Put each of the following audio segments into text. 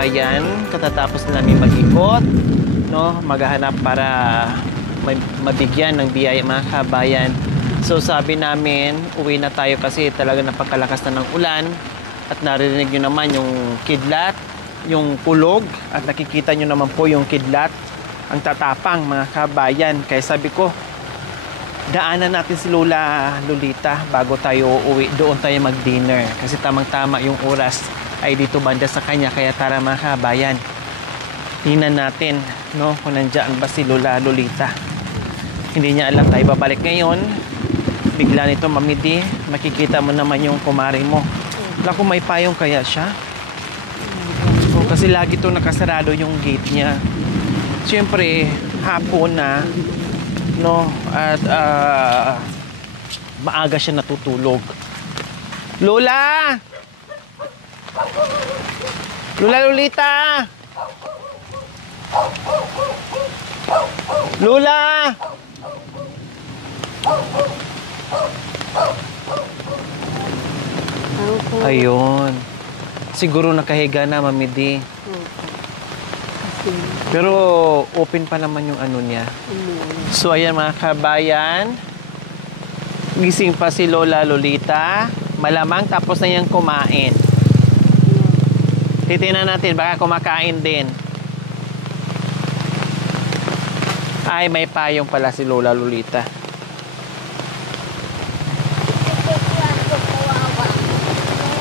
kabayan, katatapos namin mag-ikot, no, maghahanap para mabigyan ng biyaya mga kabayan. So sabi namin, uwi na tayo kasi talaga napakalakas na ng ulan at narinig nyo naman yung kidlat, yung kulog at nakikita nyo naman po yung kidlat, ang tatapang mga kabayan. Kaya sabi ko, daanan natin si Lola Lolita bago tayo uwi, doon tayo mag-dinner kasi tamang-tama yung oras ay dito banda sa kanya. Kaya tara mga kabayan, tingnan natin, no, kung nandiyan ba si Lola Lolita. Hindi niya alam tayo babalik ngayon. Bigla nito mamidi, makikita mo naman yung kumari mo. Wala kung may payong kaya siya. So, kasi lagi itong nakasarado yung gate niya. Siyempre, hapon na, no, at maaga siya natutulog. Lola! Lola Lolita! Lola! Ayun. Siguro nakahiga na, Mamidi. Pero open pa naman yung ano niya. So ayan mga kabayan, gising pa si Lola Lolita. Malamang tapos na niyang kumain. Titingnan natin, baka kumakain din. Ay, may payong pala si Lola Lolita.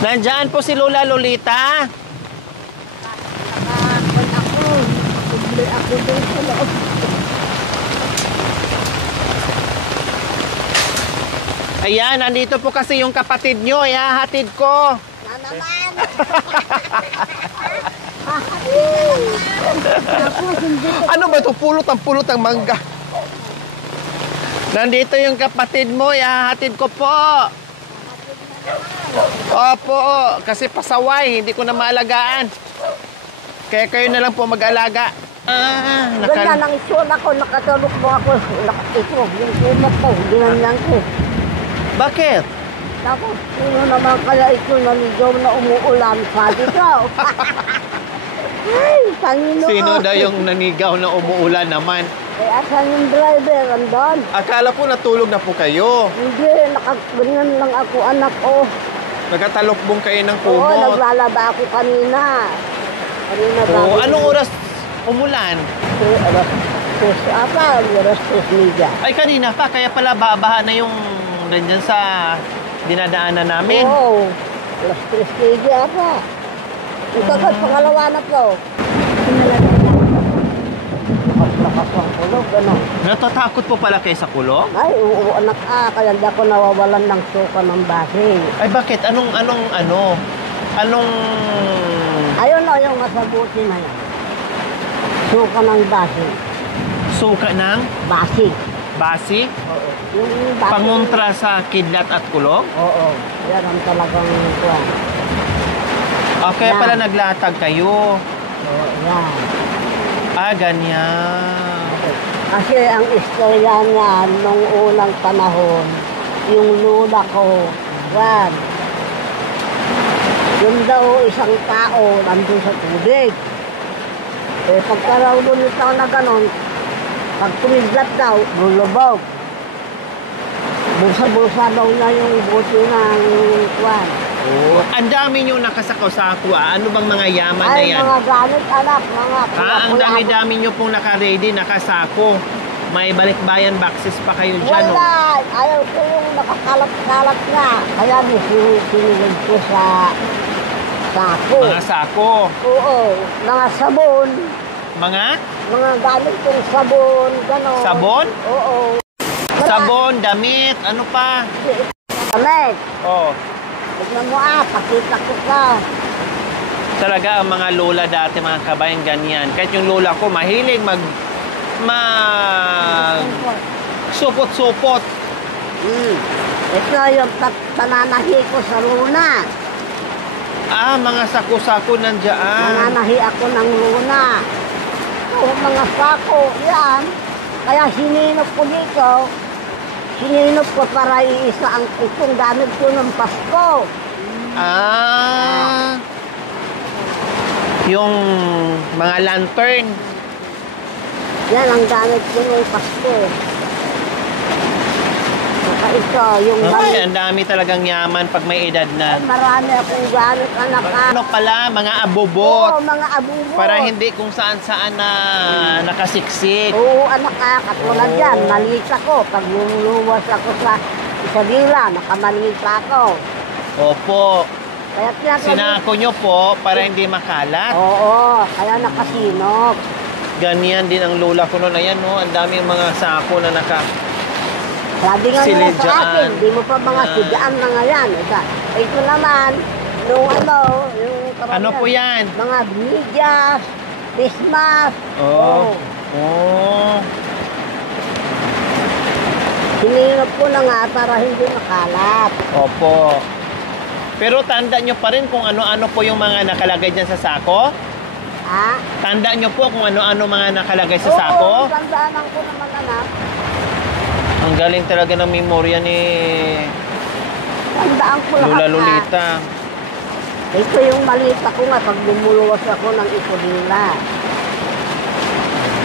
Nandyan po si Lola Lolita. Ayan, nandito po kasi yung kapatid nyo. Hatid ko. Na naman. Ano ba ito? Pulot ang mangga. Nandito yung kapatid mo. Hatid ko po. Opo, kasi pasaway, hindi ko na maalagaan. Kaya kayo na lang po mag-alaga. Ganyan ang isyon ako, nakatulog mo ako. Ito, yung kumot ko, ginanyan ko. Bakit? Tapos, sino naman kaya ito naligaw na umuulan? Sabi ko. Ay, Panginoon. Sino daw yung nanigaw na umuulan naman? Eh, asan yung driver? Andon. Akala po natulog na po kayo. Hindi, nakaganyan lang ako, anak ko. Nagatalokbong kayo ng Oo, kumot. naglalaba ako kanina. Oo, anong oras umulan? Alas 2:00. Ay, kanina pa, kaya pala babaha na yung nandyan sa dinadaanan namin. Oo, alas 3:00 ata. Ikagat, pangalawa na po. Lakas-lakas ang kulog, ano? Natatakot po pala kayo sa kulog? Ay, oo, anak kaya hindi ako nawawalan ng suka ng base. Ay, bakit? Anong Ayun o, yung masabuti na yan. Suka ng base. suka ng Base. basi? Oo. Yung base. Pangontra sa kidlat at kulog? Oo, yan ang talagang kuwan. Okay, Yan. pala naglatag kayo. Oo, yan. Ganyan. Kasi ang istorya niya nung unang panahon, yung lula ko, yan. Yun daw isang tao nandun sa tubig. Eh pagkaraw doon ito na ganon, pag tumiglat daw, lulubog. Bulsa-bulsa daw na yung buti ng kwan. Oh, ang dami nyo nakasako-sako. Ano bang mga yaman na Ay, yan? mga gamit, anak, mga Ang dami-dami nyo pong naka-ready, nakasako. May balikbayan boxes pa kayo dyan. Oh. Wala! Ayaw ko yung nakakalat-kalat na. Kaya sinilid ko sa sako. Mga sako. Oo, mga sabon. Mga? Mga gamit kong sabon, gano'n. Sabon? Oo. Sabon, damit, ano pa? Damit. Oh. Tignan mo pakita ko ka. Talaga ang mga lola dati, mga kabayan, ganyan. Kahit yung lola ko, mahilig supot-supot. Ito yung pananahi ko sa luna. Mga sako-sako nandiyan. Pananahi ako ng luna. Ito, mga sako, yan. Kaya sininop ko dito. Sininop ko para iisa ang itong gamit ko ng Pasko. Yung mga lantern. Yan ang gamit ko ng Pasko. Saka ito, yung Ay, gamit. ang dami talagang yaman pag may edad na. Ay, marami akong gamit, anak. Ano pala, mga Oo, abubot. mga abubo. Para hindi kung saan-saan na nakasiksik. Oo, anak katulad yan. Maliit ako. Pag lumuluwas ako sa Isabela, nakamaliit ako. Opo. Kaya tinatawag. Sinako nyo po para hindi makalat. Oo, kaya nakasinog. Ganyan din ang lola ko noon. Ayan, no? Ang dami mga sako na naka... Sabi nga nila sa Silidyaan. akin, di mo pa mga Ah. sidyaan na nga yan. Ito naman, nung yung Ano po yan? mga medyas, Christmas. Oh. Oh. Hinilap ko na nga para hindi makalat. Opo. Pero tanda nyo pa rin kung ano-ano po yung mga nakalagay dyan sa sako? Ha? Tanda nyo po kung ano-ano mga nakalagay sa Oo, sako? tandaan ko naman anak. Ang galing talaga ng memorya ni Tandaan ko lahat Lola na. Lolita. Ito yung malita ko nga pag lumuluwas ako ng Isabela.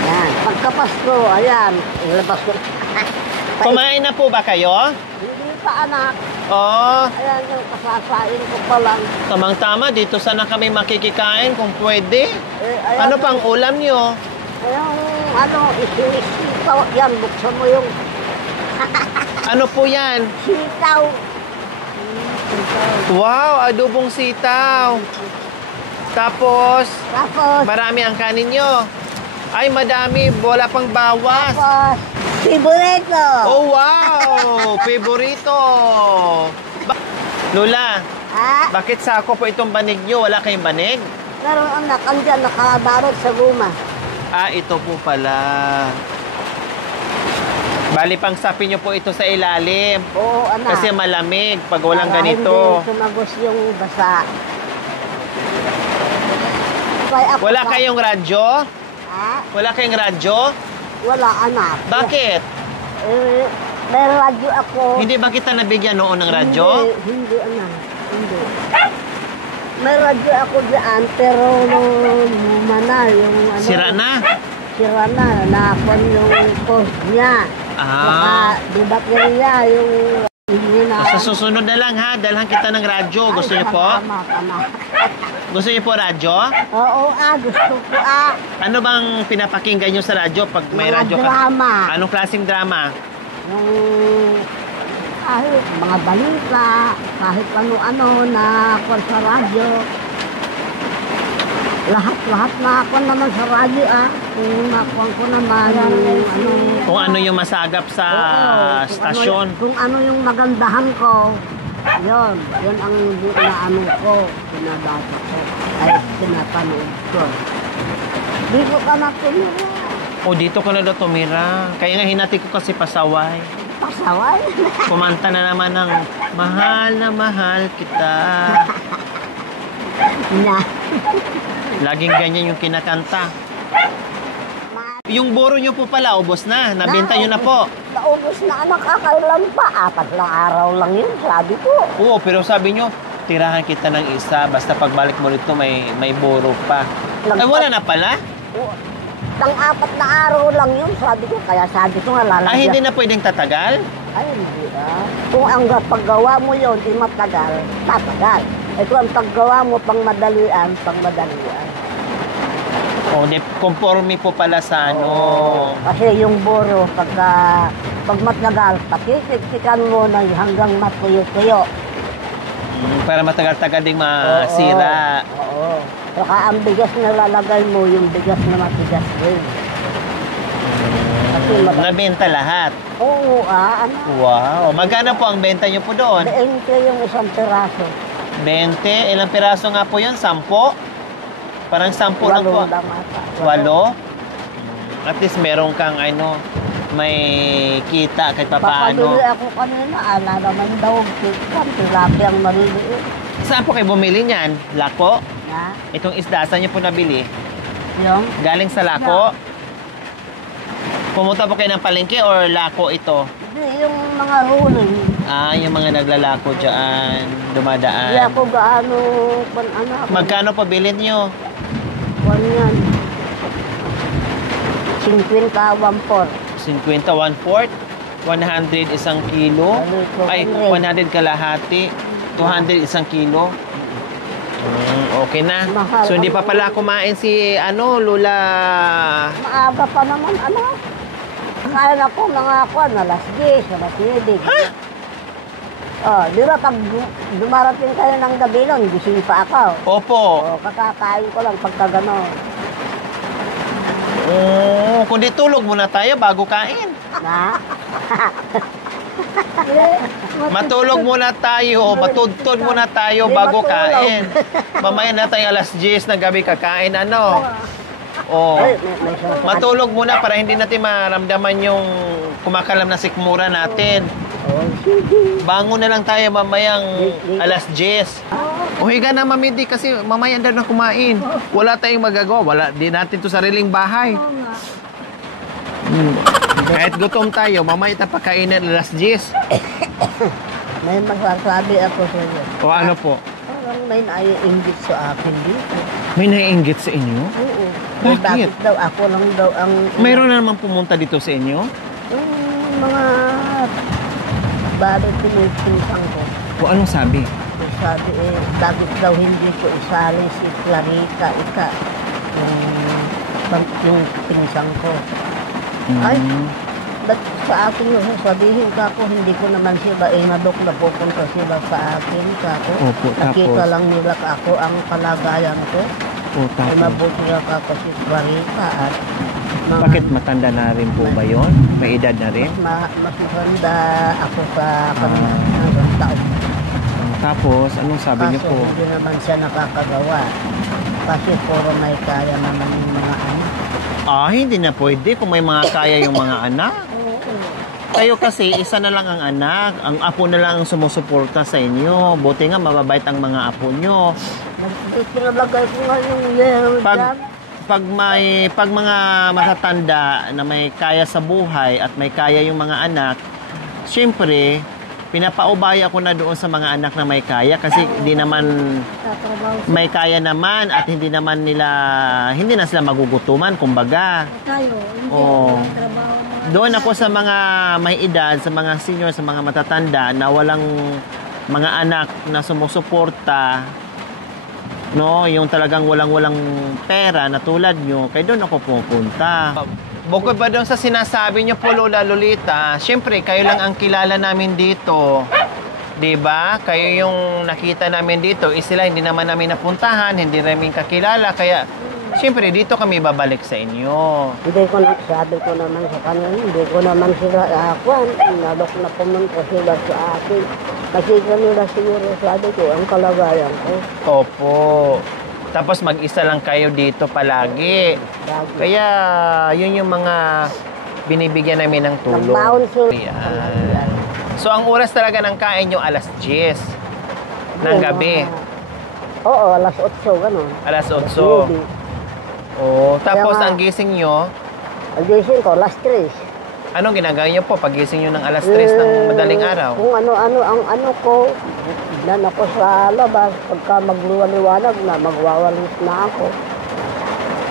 Yan. Pagkapasko, ayan, ilabas ko. Kumain na po ba kayo? Hindi pa anak. Oo. Ayan yung kasasain ko pa lang. Tamang-tama, dito sana kami makikikain kung pwede. Ayan Ano pang ulam nyo? Yung isinisipaw. Yan, buksan mo yung Ano po yan? sitaw. Wow, adobong sitaw. Tapos, Tapos, marami ang kanin nyo. Ay, madami. Wala pang bawas. tapos, piborito. Oh, wow! Favorito! Lola, Ha? bakit sako po itong banig nyo? Wala kayong banig? Pero anak, andyan, nakabarot sa guma. Ah, ito po pala. Bali, pang sapi nyo po ito sa ilalim. Oo, anak. Kasi malamig pag walang Para ganito. Hindi tumagos yung basa. Kaya ako Wala pa- kayong radyo? Ha? Wala kayong radyo? Wala, anak. Bakit? May radyo ako. Hindi ba kita nabigyan noon ng radyo? Hindi, anak. Hindi. May radyo ako dyan, pero nung lumana, yung ano. Sira na? Sira na, nakon yung post niya. Saka, Ah. di baterya, yung hindi na. Sa susunod na lang ha, dalhan kita ng radyo. Gusto niyo po? Tama. Gusto niyo po radyo? Oo, gusto ko, Ano bang pinapakinggan niyo sa radyo pag may Mga radyo ka? drama. Anong klaseng drama? Yung kahit mga balita, kahit ano-ano na kon sa radyo. Lahat na ako naman sa radyo Kung nakuha ko naman yung ano. Kung ano yung masagap sa Oo, stasyon? Kung ano yung magandahan ko. Yun ang naano ko, pinabasa ko, ay pinapanood ko. Di ko ka natumira. O dito ko na daw tumira. Kaya nga hinati ko kasi pasaway. Pasaway. Kumanta na naman ng mahal na mahal kita. Na. Laging ganyan yung kinakanta. Yung buro nyo po pala, ubos na. Nabenta nyo na po. Naubos na anak, kailan pa? 4 na araw lang yun, sabi ko. Oo, pero sabi nyo, tirahan kita ng isa. Basta pagbalik mo rito, may buro pa. Ay, wala na pala? Tang 4 na araw lang yun, sabi ko. Kaya sabi ko nga lalagyan. Ah, hindi na pwedeng tatagal? Ay, hindi Kung ang paggawa mo yun, di matagal, tatagal. Ito ang paggawa mo pang madalian. O, di, conforme po pala sa ano. Kasi yung buro, pag matagal, pakikiksikan mo na hanggang matuyo-tuyo. Para matagal-tagal ding masira. Oo. Saka ang bigas na lalagay mo, yung bigas na matigas din. Kasi Nabenta lahat. Oo, ano? Wow. Magkano po ang benta nyo po doon? 20 yung isang piraso. 20? Ilang piraso nga po yun? 10? Parang 10 lang po. 8 lang ata. 8? At least meron kang may kita kahit papaano. Papabili ako kanina, naman daw, tilapia ang maliliit. Saan po kayo bumili niyan? Lako? Na, Itong isda, saan niyo po nabili? yung, Galing sa Lako? Pumunta po kayo ng palengke or Lako ito? yung mga ruling. Ah, yung mga naglalako dyan, Hindi dumadaan. ako gaano, ano, Magkano po bilhin nyo? yan. 50, 50, 1/4, 100 isang kilo. Ay, 100 kalahati. 200 isang kilo. Okay na. Mahal. So, hindi pa pala kumain si, Lola. Maaga pa naman, Kaya ko mga ako, alas 10, alas 11. Oh, di ba pag dumarating kayo ng gabi nun, gising pa ako. Opo. Oh, kakakain ko lang pagka gano'n. Kundi tulog muna tayo bago kain. Na? Matulog muna tayo, matudtod muna tayo Hindi bago matulog. kain. Mamaya na tayo alas 10 ng gabi kakain, Oh. Ay, may sarap. Matulog muna para hindi natin maramdaman yung kumakalam na sikmura natin. Oh, sige. Bangon na lang tayo mamayang alas 10. Uhiga na, Mami Di, kasi mamaya daw na kumain. Wala tayong magagawa. Wala, di natin to sariling bahay. Kahit gutom tayo, mamaya tayo pakainin alas 10. May magsasabi ako sa iyo. O ano po? Parang may naiinggit sa akin dito. May naiinggit sa inyo? Oo. Bakit? Daw ako lang daw ang... Mayroon na naman pumunta dito sa inyo? Yung mga bali pinipinsan ko. O anong sabi? Sabi bakit daw hindi ko isali si Clarita, yung pinsan ko. Ay, ba't sa akin yung sasabihin ka ko, hindi ko naman sila inadok na pupunta sila sa akin ka ko. Opo, Nakita tapos? lang nila ka ako ang kalagayan ko. O Ay tapos? mabuti na ka ko si Clarita at Bakit matanda na rin po ba yon? May edad na rin? mas maganda ako sa kanila ng taon. Tapos, anong sabi niyo Kaso po? hindi naman siya nakakagawa. Kasi puro may kaya naman yung mga anak. Hindi na pwede kung may mga kaya yung mga anak. Kayo kasi, isa na lang ang anak. Ang apo na lang ang sumusuporta sa inyo. Buti nga, mababait ang mga apo nyo. Pinalagay ko nga yung yellow dyan. Pag mga matatanda na may kaya sa buhay at may kaya yung mga anak, syempre, pinapaubaya ko na doon sa mga anak na may kaya kasi hindi naman Tatrabaho may kaya naman at hindi na sila magugutuman, kumbaga. tayo. Hindi Oo. ako trabaho mo. Doon ako sa mga may edad, sa mga senior, sa mga matatanda na walang mga anak na sumusuporta, no, yung talagang walang pera na tulad nyo, kaya doon ako pupunta. Bukod pa doon sa sinasabi nyo po, Lola Lolita, syempre, kayo lang ang kilala namin dito. 'Di ba? Kayo yung nakita namin dito. Sila hindi naman namin napuntahan, hindi namin kakilala. Kaya, syempre, dito kami babalik sa inyo. Hindi ko na, sabi ko naman sa kanila, hindi ko naman sila akuan. Nalok na pumunta sila sa akin. Kasi kanila siguro sabi ko, ang kalagayan ko. Opo. Tapos mag-isa lang kayo dito palagi. Lagi. Kaya, yun yung mga binibigyan namin ng tulong. Nagbaon sila. Ayan. So, ang oras talaga ng kain nyo, alas 10 ng gabi. Oo, alas 8, gano'n. Alas 8. Hindi. Oh, tapos Kaya nga- ang gising nyo, Ang gising ko, alas 3. anong ginagawa nyo po pag gising nyo ng alas 3 ng madaling araw? Kung ano-ano ang ano ko, dan ako sa labas. Pagka magluwaliwanag na, magwawalis na ako.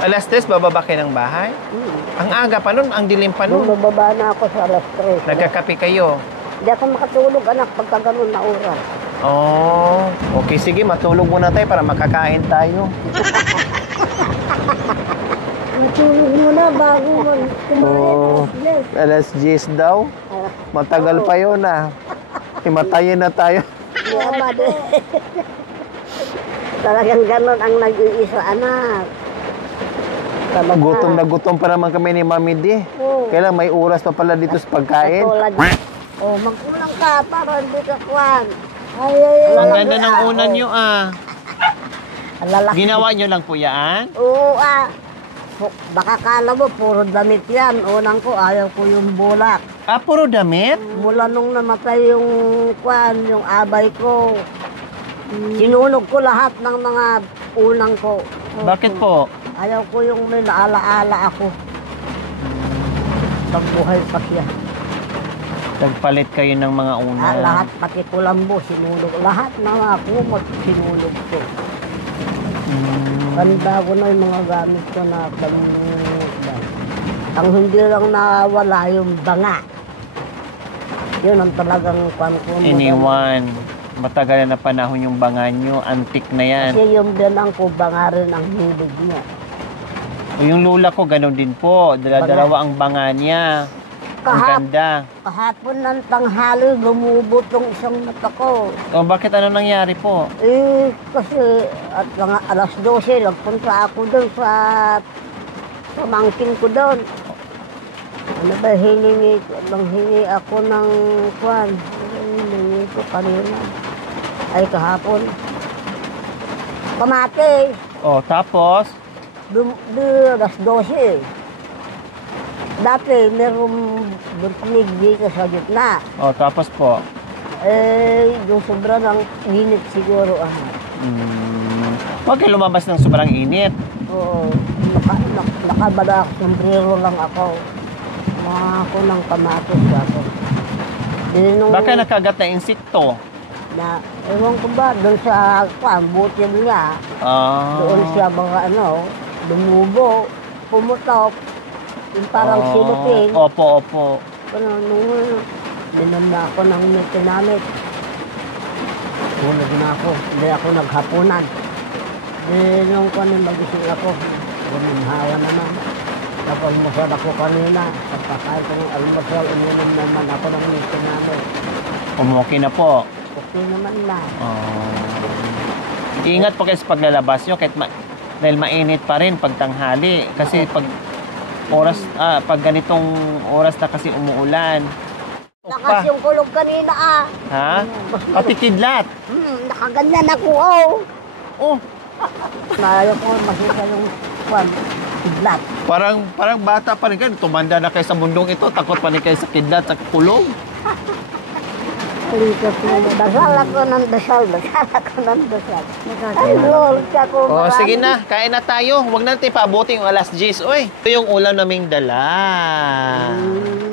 Alas 3, bababa kayo ng bahay? Ang aga pa nun, ang dilim pa nun. Bumababa na ako sa alas 3. Nagkakape kayo. Hindi ako makatulog, anak, pagka ganun na oras. Oh, okay, sige, matulog muna tayo para makakain tayo. Matulog muna bago Oh. kumain. Yes. Alas 10 daw? Matagal pa yun Himatayin na tayo. Yaman eh. Talagang ganun ang nag-iisa, anak. Talaga. Gutom na gutom pa naman kami ni Mami D. Oo. Kailan may oras pa pala dito sa pagkain. Katulad. Oh, mag-ulang ka para hindi ka kwan. Ay, Ang ganda ng unan nyo Lalaki. Ginawa nyo lang po yan? Oo, baka kala mo, puro damit yan. Unang ko, ayaw ko yung bulak. Puro damit? Mula nung namatay yung kwan, yung abay ko, sinunog ko lahat ng mga unang ko. Bakit po? Ayaw ko yung may naalaala ako. Pagbuhay pa siya. Nagpalit kayo ng mga unan. Lahat, pati kulambo, sinunog. Lahat na mga kumot, sinunog ko. Tanda ko na yung mga gamit ko na pang-isda. Ang hindi lang nawala yung banga. Yun ang talagang kwan ko. Iniwan. Matagal na panahon yung banga nyo. Antik na yan. Kasi yung binang ko, banga rin ang hilig niya. Yung lula ko, ganun din po. Dala-dalawa ang banga niya. Ang ganda. Kahapon ng tanghali, lumubot yung isang mata ko. O, bakit ano nangyari po? Kasi at mga alas 12, nagpunta ako doon sa pamangkin ko doon. Ano ba, hingi ako ng kwan. Hiningi ko kanina. Ay, kahapon. Kamatis. O, tapos? Alas 12. Dati, merong burkinig dito sa gitna. O, tapos po? Yung sobra ng init siguro. Huwag kayo lumabas ng sobrang init. Oo. Nakabala ako, sombrero lang ako. Ako ng kamatis ako. Baka nakagat na insekto. Ewan ko ba, doon sa butil niya, doon siya mga lumubo, pumutok, yung parang silupin. Opo. Dinom na ako ng metinamit. Tulog na ako, hindi ako naghapunan. Nung magising ako, guminhawa naman. Tapos almusal ako kanina. Pagkakain ko ng almusal, ininom naman ako ng metinamit. Okay na po. Okay naman na. Ingat po kayo sa paglalabas nyo dahil mainit pa rin pag tanghali. Kasi pag pag ganitong oras na kasi umuulan. Lakas yung kulog kanina Ha? Pati kidlat. Nakaganyan ako Ayaw ko makita yung kidlat. Parang bata pa rin kayo. Tumanda na kayo sa mundong ito. Takot pa rin kayo sa kidlat, sa kulog. Dasal ako ng dasal. Ay, Lord, ako Sige na. Kain na tayo. Huwag natin paabutin yung alas 10. Uy, ito yung ulam naming dala.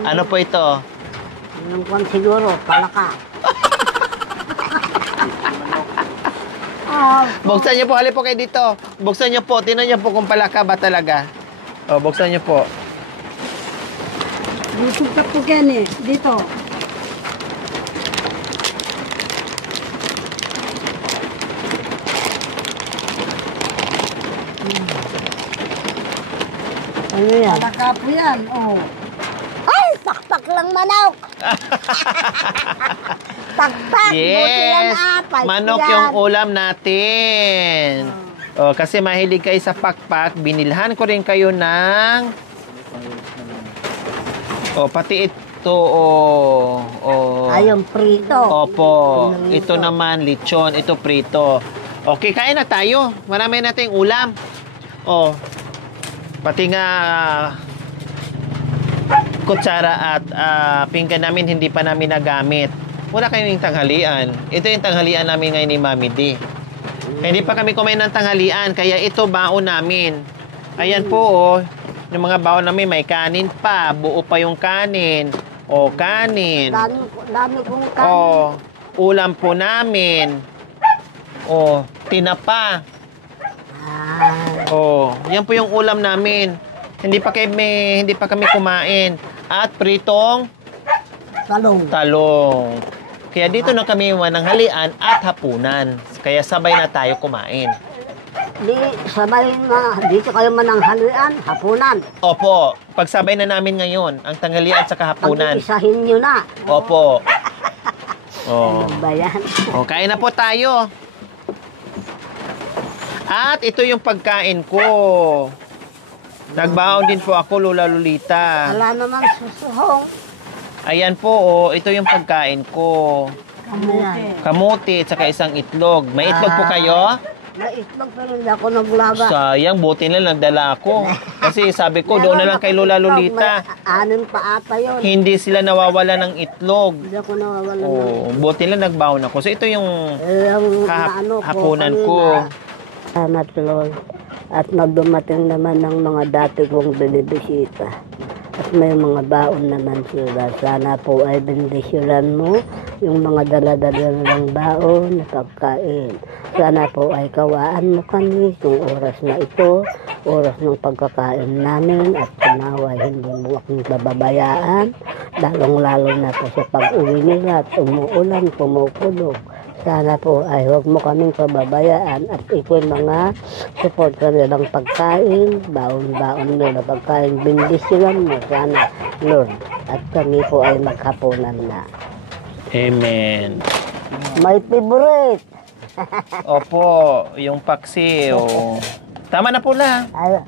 Ano po ito? Yung kwan siguro, palaka. Buksan niyo po. Halip po kayo dito. Buksan niyo po. Tingnan niyo po kung palaka ba talaga. Buksan niyo po. Dito ka po, Kenny. Dito. Ano yan? Palaka po yan, Ay, pakpak lang manok. Pakpak. Yes. Manok yung ulam natin. Kasi mahilig kayo sa pakpak, binilhan ko rin kayo ng pati ito Ayong prito. Opo. Ito naman lechon, ito prito. Okay, kain na tayo. Marami nating ulam. Pati nga kutsara at pinggan namin hindi pa namin nagamit. Wala kayong tanghalian. Ito yung tanghalian namin ngayon ni Mami D. Hindi pa kami kumain ng tanghalian, kaya ito baon namin. Ayan po, yung mga baon namin may kanin pa, buo pa yung kanin. Kanin. Dami kong kanin. Ulam po namin. Tinapa. Yan po yung ulam namin. Hindi pa kami kumain. At pritong talong. Kaya dito na kami mananghalian at hapunan. Kaya sabay na tayo kumain. Dito kayo mananghalian, hapunan. Opo, pagsabay na namin ngayon ang tanghalian at saka hapunan. Pag-isahin nyo na. Opo. Ano ba yan? Kain na po tayo. At ito yung pagkain ko. Nagbaon din po ako, Lola Lolita. Wala naman susuhong. Ayan po, ito yung pagkain ko. Kamuti at saka isang itlog. May itlog po kayo? May itlog pero hindi ako naglaga. Sayang, buti na nagdala ako. Kasi sabi ko, doon na lang kay Lola Lolita. Anim pa ata yun. Hindi sila nawawala ng itlog. Hindi ako nawawala ng buti na nagbaon ako. So ito yung hapunan ko. Salamat, Lord. At nagdumating naman ng mga dati kong binibisita. At may mga baon naman sila. Sana po ay bendisyonan mo yung mga daladala ng baon na pagkain. Sana po ay kawaan mo kami yung oras na ito, oras ng pagkakain namin at kumaway hindi mo akong bababayaan, lalong-lalo na po sa pag-uwi nila at umuulan, pumukulog. Sana po ay huwag mo kaming pababayaan at iko'y mga support ka nilang pagkain, baon-baon nila pagkain, bendisyonan mo sana, Lord. At kami po ay maghapunan na. Amen. My favorite! Opo, yung paksiw. Tama na po lang. Ay,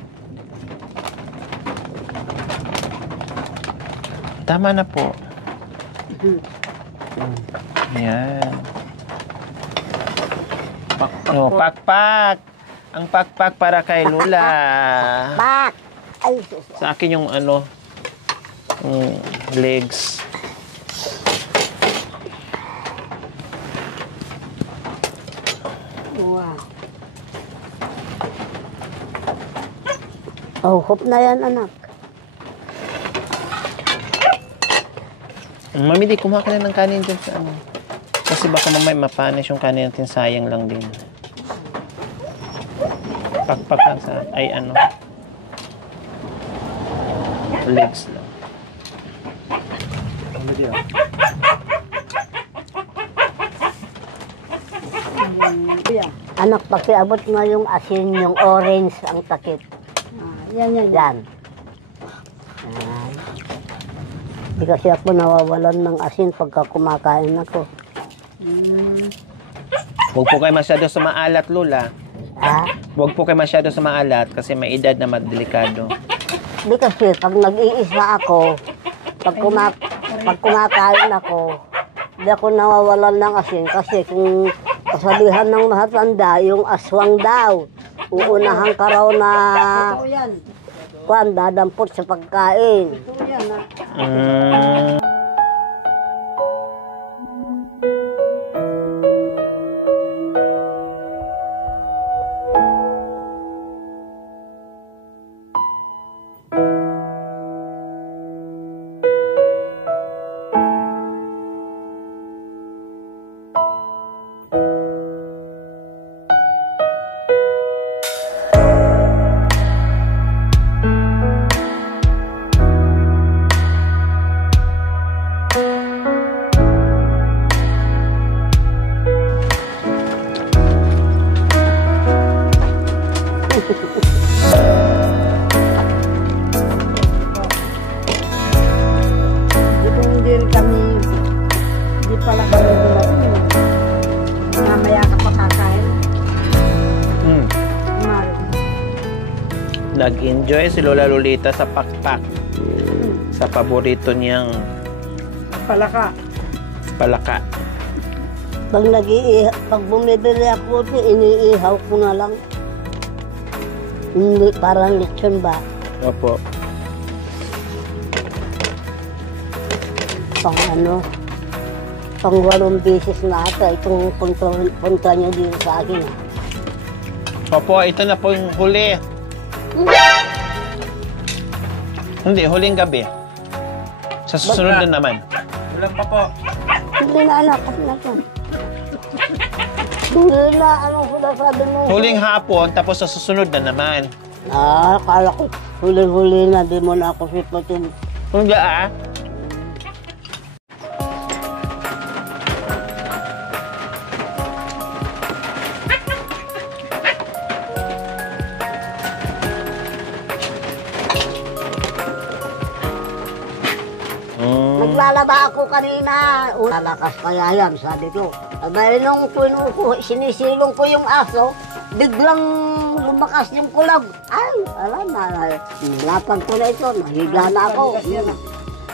Tama na po. Ayan. Oh, pakpak. Ang pakpak para kay Lola. Pak! Ay, sus. Sa akin yung ano, legs. Wow. Oh, hope na yan, anak. Mami, di kumuha ka na ng kanin dyan sa ano. Kasi baka mamay mapanis yung kanin natin, sayang lang din. Pakpak lang sa, ay ano. Legs lang. Anak, pakiabot nga yung asin, yung orange, ang takip. Yan. Yan. Hindi kasi ako nawawalan ng asin pagka kumakain ako. Huwag po kayo masyado sa maalat, Lola. Ha? Huwag po kayo masyado sa maalat kasi may edad na madelikado. Hindi kasi pag nag-iisa ako, pag kumakain ako, hindi ako nawawalan ng asin kasi kung kasabihan ng mahatanda, yung aswang daw, uunahan ka raw na dadampot sa pagkain. Nag-enjoy si Lola Lolita sa pakpak. Sa paborito niyang Palaka. palaka. Pag bumibili ako, iniihaw ko na lang. Hindi, parang lechon ba? Opo. Pang 8 beses na ata itong punta niyo dito sa akin. Opo, ito na po yung huli. Hindi, huling gabi. Sa susunod na naman. Ulang pa po. Hindi na anak, kasi na ito. Hindi na, anong sinasabi mo? Huling hapon, tapos sa susunod na naman. Kala ko, huli-huli na, di mo na ako sipatin. Hindi ah. Naglalaba ako kanina. Lalakas kaya yan, sabi ko. Abay, nung sinisilong ko yung aso, biglang lumakas yung kulab. Ay, alam na. Lapag ko na ito. Nahiga na ako.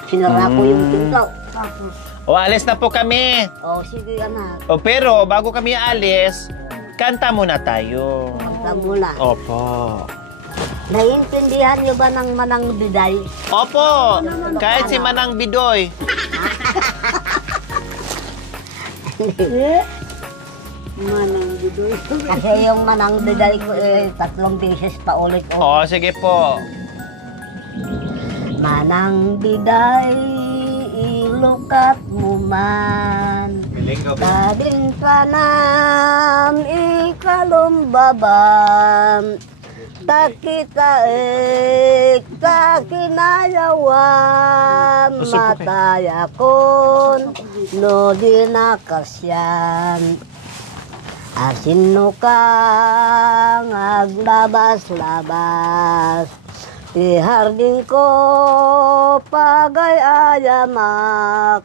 Sinara ko yung pinto. O, alis na po kami. O, sige anak. O, pero bago kami alis, kanta muna tayo. Kanta muna. Opo. Naiintindihan niyo ba ng Manang Biday? Opo, kahit si Manang Bidoy. Manang Biday. Kasi yung Manang Biday ko 3 beses pa ulit. O, sige po. Manang biday, ilukat mo man. Galing ka po. Tabing panam, ikalumbabam. Takitaik, takinayawam. Matayakon, no dinakasyan. Asin no kang aglabas-labas. Iharding ko pagay-ayamak.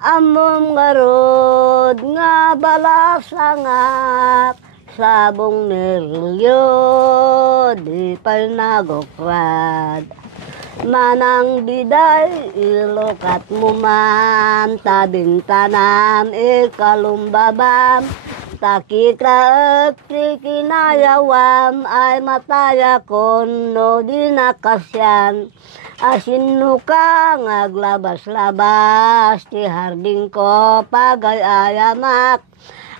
Amom garod nga balasangak. Sabong nirulyo, di pa'y nagokrad. Manang biday, ilukat mo man. Tabing tanam, ikalumbabam. Takita at kinayawam ay mataya kon no dinakasyan. Asin no ka ngaglabas-labas, ti harding ko pagay-ayamak.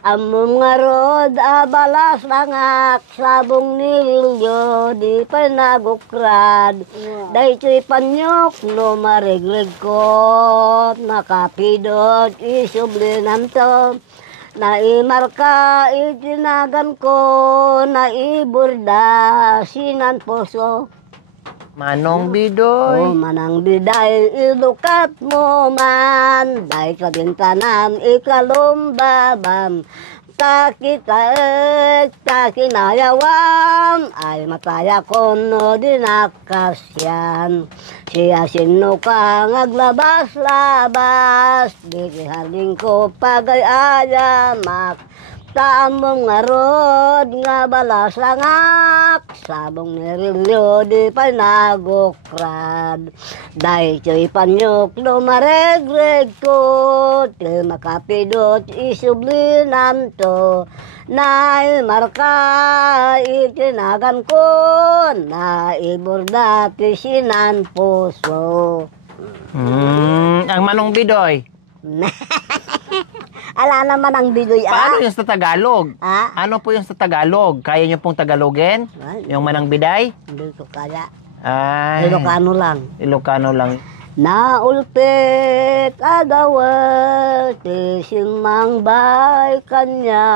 Amom nga rod abalas langak, sabong nilyo di pa nagukrad. Dahil panyok no mariglig ko, nakapidot isublinan to. Naimarka itinagan ko, naiburda sinan puso. Manong Bidoy. Manang biday, ilukat mo man. Dahil sa bintanan, ikalumbabam. Takitaek, takinayawam. Ay mataya ko no dinakasyan. Siya sino ka ngaglabas-labas. Dikihaling ko pagay-ayamak. Tamong nga rod nga balasangak. Sabong nirilyo di pa nagokrad. Dahil siya'y panyok lumaregreg ko. Til makapidot isublinan to. Na'y marka itinagan ko. Naiburda tisinan puso. Ang Manong Bidoy. Ala naman ang bidoy Paano yung sa Tagalog? Ha? Ano po yung sa Tagalog? Kaya niyo pong Tagalogin? Ay, Yung Manang Biday? Hindi ko kaya. Ay, Ilocano lang. Ilocano lang. Naulpit adawat simang bay kanya.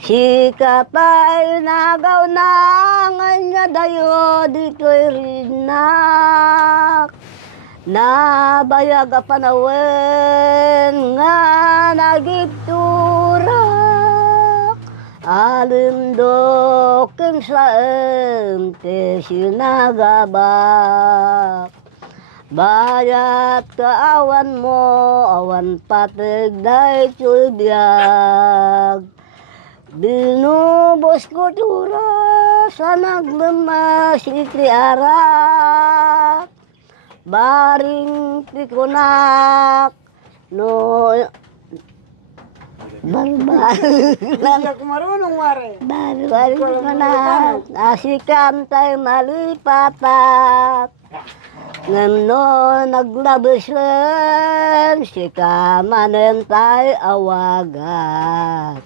Si kapay nagaw na nga dayo dito'y rinak. Nabayag a panawen nga nagipturak. Alimdokin sa ente sinagabak. Bayat kaawan mo, awan patig dahi tubiyag. Binubos ko tura sa naglemas itriarak. Baring tikunak no balbal Hindi ako marunong, wari. baring tikunak asikan tayo malipatat ngano naglabas rin sikamanen tayo awagat.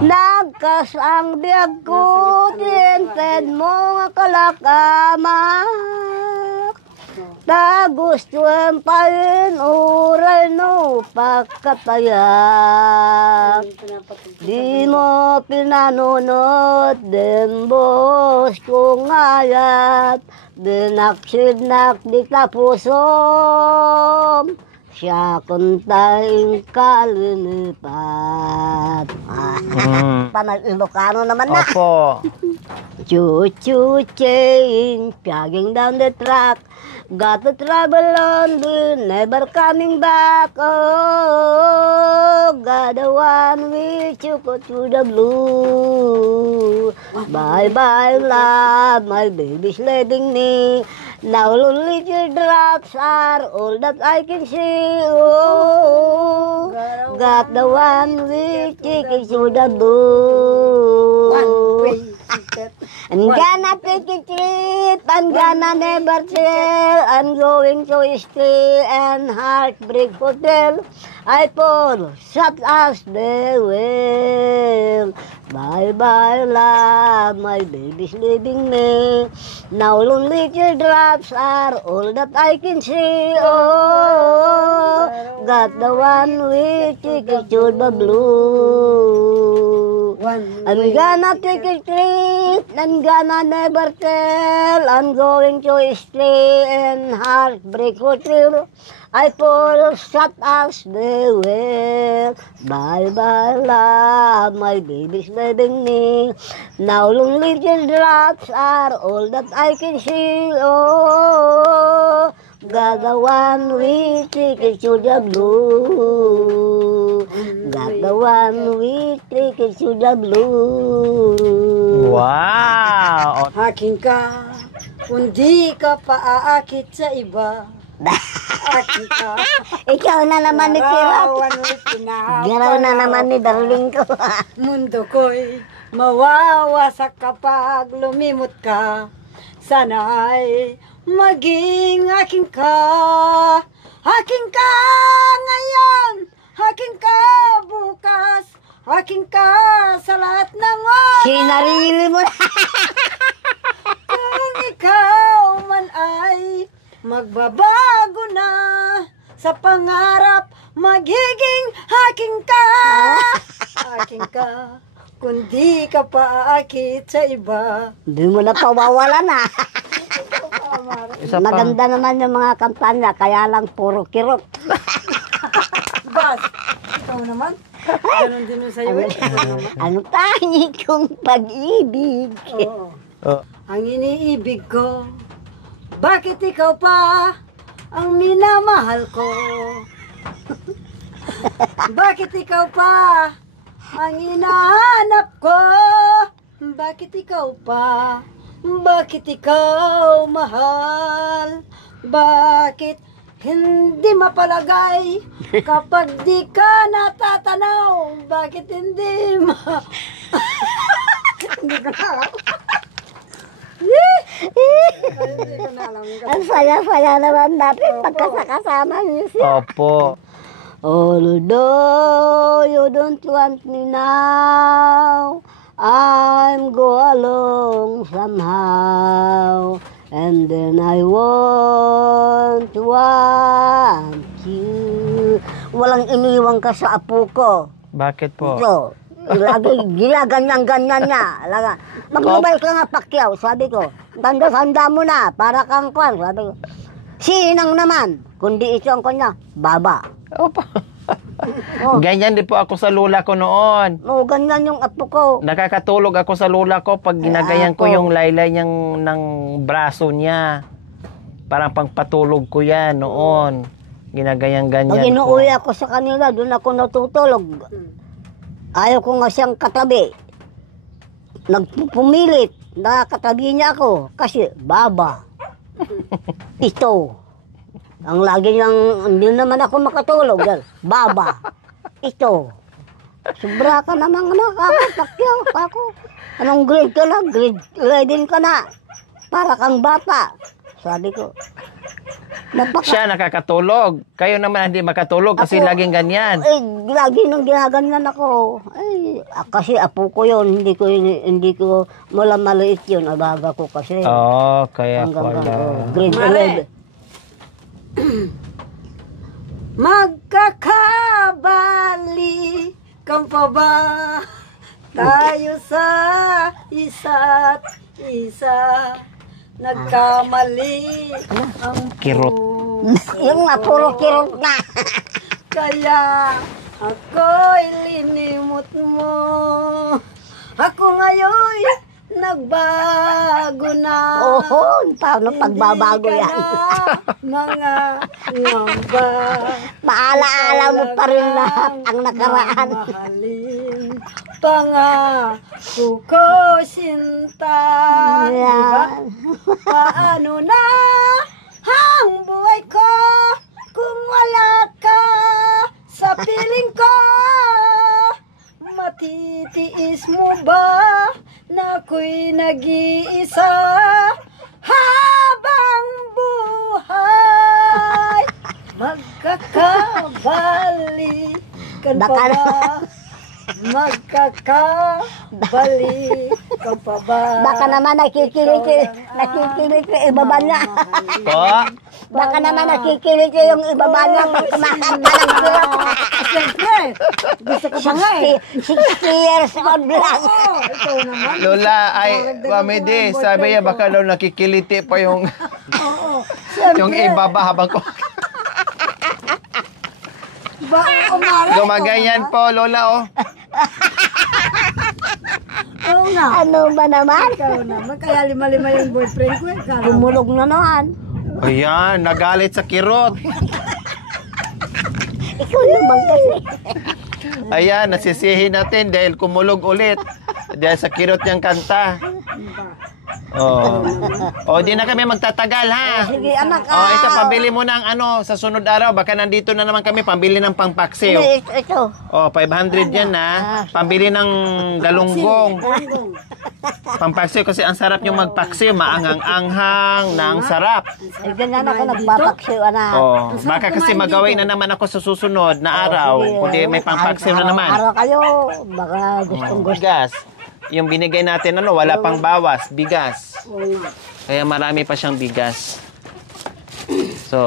Nagkas ang biyag ko tinted mo nga kalakamak. Tagustuhan pa rin uray no pagkatayak. Di mo pinanunod din bos kong ayat. Dinaksidnak di tapusom. Siya kuntayong kalinipat. Panag Ilocano naman na. Opo. Choo-choo chain, jogging down the track. Got to travel on, never coming back. Oh, got the one with you go to the blue. Bye-bye, love, my baby's leaving me. Now lonely teardrops are all that I can see. Oh, got the one with you go to the blue. I'm gonna take a trip I'm gonna never tell. I'm going to stay and Heartbreak Hotel. I pour shut as they will. Bye-bye, love, my baby's leaving me. Now lonely teardrops are all that I can see. Oh, got the one with ticket to the blue. I'm gonna take a trip, I'm gonna never tell. I'm going to stay in Heartbreak Hotel. I pour shut as they will. Bye-bye, love, my baby's leaving me. Now lonely teardrops are all that I can see. Oh, got the one with ticket to the blue. Got the one with ticket to the blue. Wow! Akin ka, kundi ka paaakit sa iba. Akin ka, Ikaw na naman ni Kirap. larawan mo'y Garaw na naman ni darling ko. Mundo ko'y mawawasak kapag lumimot ka. Sana'y maging akin ka. Akin ka ngayon, akin ka bukas, akin ka sa lahat ng oras. Sinarili mo na. Kung ikaw man ay magbabago na sa pangarap, magiging akin ka. Akin ka, kundi ka paakit sa iba. Hindi mo na pawawalan na. Isa pa. Maganda naman yung mga kampanya, kaya lang puro kirot. Bas, ikaw naman. Ganon din yung sa'yo eh. Ikaw naman. Ang tangi kong pag-ibig. Oo. Oh. Ang iniibig ko, bakit ikaw pa ang minamahal ko? Bakit ikaw pa ang hinahanap ko? Bakit ikaw pa? Bakit ikaw mahal? Bakit hindi mapalagay kapag di ka natatanaw? Bakit hindi Hindi ko na alam. Hindi ko na alam. Ang saya-saya naman natin pagkasakasama niyo siya. Opo. Although you don't want me now, I'm go along somehow. And then I want you. Walang iniwang ka sa apo ko. Bakit po? Ito, lagi ginaganyan-ganyan niya. Alaga, maglubay ka nga Pacquiao, sabi ko. Tanda-tanda mo na, para kang kwan, sabi ko. Sinang naman, kundi ito ang kanya, baba. Opo. Oh, Ganyan din po ako sa lula ko noon. oh, ganyan yung apo ko. Nakakatulog ako sa lula ko pag ginagayan ko Ako. yung laylay niyang ng braso niya. Parang pangpatulog ko yan noon. Ginagayang ganyan Pag ko. inuuwi ako sa kanila, doon ako natutulog. Ayaw ko nga siyang katabi. Nagpumilit na katabi niya ako kasi baba. Ito. Ang lagi niyang, hindi naman ako makatulog. Baba. Ito. Sobra ka namang nakakatakyaw ako. Anong grade ka na? Grade 11 ka na. Para kang bata. Sabi ko. Siya nakakatulog. Kayo naman hindi makatulog kasi Ako- laging ganyan. Eh, lagi nang ginaganyan ako. Ay, kasi apo ko yun. Hindi ko mula maliit yun. Abaga ko kasi. Oh, kaya Hanggang pala. grade Mali. 11. Magkakabali kang pa ba tayo sa isa't isa? Nagkamali ang Kirot. Yung nga, puro kirot na. kaya ako'y linimot mo. Ako ngayon nagbago na. Oo, paano pagbabago Hindi yan? ka na mga ngamba. Maalaala mo pa rin lahat ang nakaraan. Mahalin pangako ko sinta. Diba? Yan. Paano na ang buhay ko kung wala ka sa piling ko? Matitiis mo ba na ako'y nag-iisa? Ha! Baka pa ba? Magkakabalik ka pa ba? Baka naman nakikilig yung ibaba niya. Po? Baka naman nakikilig yung ibaba niya pag kumakanta ng kirot. Siyempre, gusto ko pa nga eh. 60 years old lang. Oo, ito naman. Lola, ay, Mamidi, sabi niya baka daw nakikiliti pa yung, Oo, yung siyempre. ibaba habang ko. Ba, umara. Gumaganyan po, Lola, oh. Oo nga. Ano ba naman? Ikaw naman, kaya lima-lima yung boyfriend ko eh. Kala mo. Lumulog na naman. Ayan, nagalit sa kirot. Ikaw naman kasi. Ayan, nasisihin natin dahil kumulog ulit. Dahil sa kirot niyang kanta. Oh. Oh, di na kami magtatagal, ha? Sige, anak. Oh, ito, pambili mo ng ano, sa sunod araw. Baka nandito na naman kami, pambili ng pangpaksiw. Ito. Oh, 500 yan, ha? Pambili ng galunggong. Pampaksiw kasi ang sarap yung magpaksiw. Maangang-anghang na ang sarap. Eh, ganyan ako nagpapaksiw, anak. Oh, baka kasi magawin na naman ako sa susunod na araw. Kundi may pangpaksiw na naman. Araw kayo, baka gustong gusto. Bigas. Yung binigay natin, ano, wala pang bawas. Bigas. Oo nga. Kaya marami pa siyang bigas. So,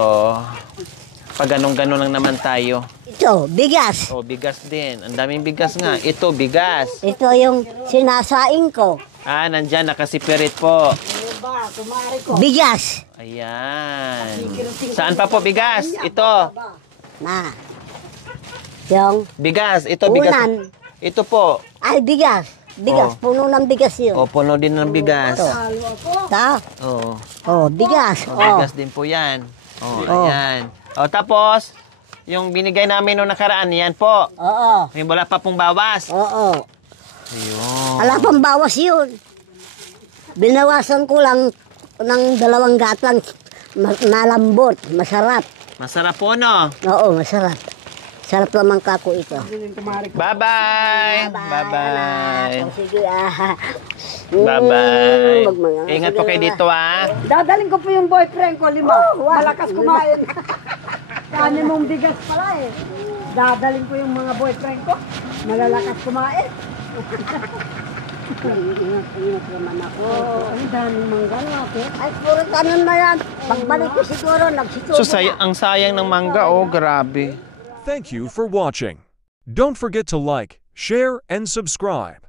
pag ganun-ganun lang naman tayo. Ito, bigas. Oh, bigas din. Ang daming bigas nga. Ito, bigas. Ito yung sinasaing ko. Ah, nandyan, nakasipirit po. Ano ba, kumari ko. Bigas. Ayan. Saan pa po bigas? Ito. Na. Yung Bigas. Ito, bigas. unan. Ito po. Ay, bigas. Bigas. Oh. Puno ng bigas yun. O, puno din ng bigas. Halo ako. Ta? Oo. Oh, bigas. Oh, Oh. bigas din po yan. Oh, Oh. ayan. O, tapos, yung binigay namin noong nakaraan, yan po. Oo. May wala pa pong bawas. Oo. Ayun. Wala pang bawas yun. Binawasan ko lang ng 2 gatang malambot. Masarap. Masarap po, no? Oo, masarap. Sarap naman kako ito. Biling kumari ko. Bye-bye. Bye-bye. Oh, sige, Bye-bye. Magmanga. Ingat po kayo dito, ah. Dadaling ko po yung boyfriend ko, 5. Oh, wow. Malakas kumain. Kanya mong bigas pala eh. Dadaling ko yung mga boyfriend ko. Malalakas kumain. Ingat naman ako. Ang daming mangga natin. Ay, puro kanon na yan. Pagbalik ko siguro, nagsitubo So, ang sayang ng mangga, oh, grabe. Thank you for watching. Don't forget to like, share, and subscribe.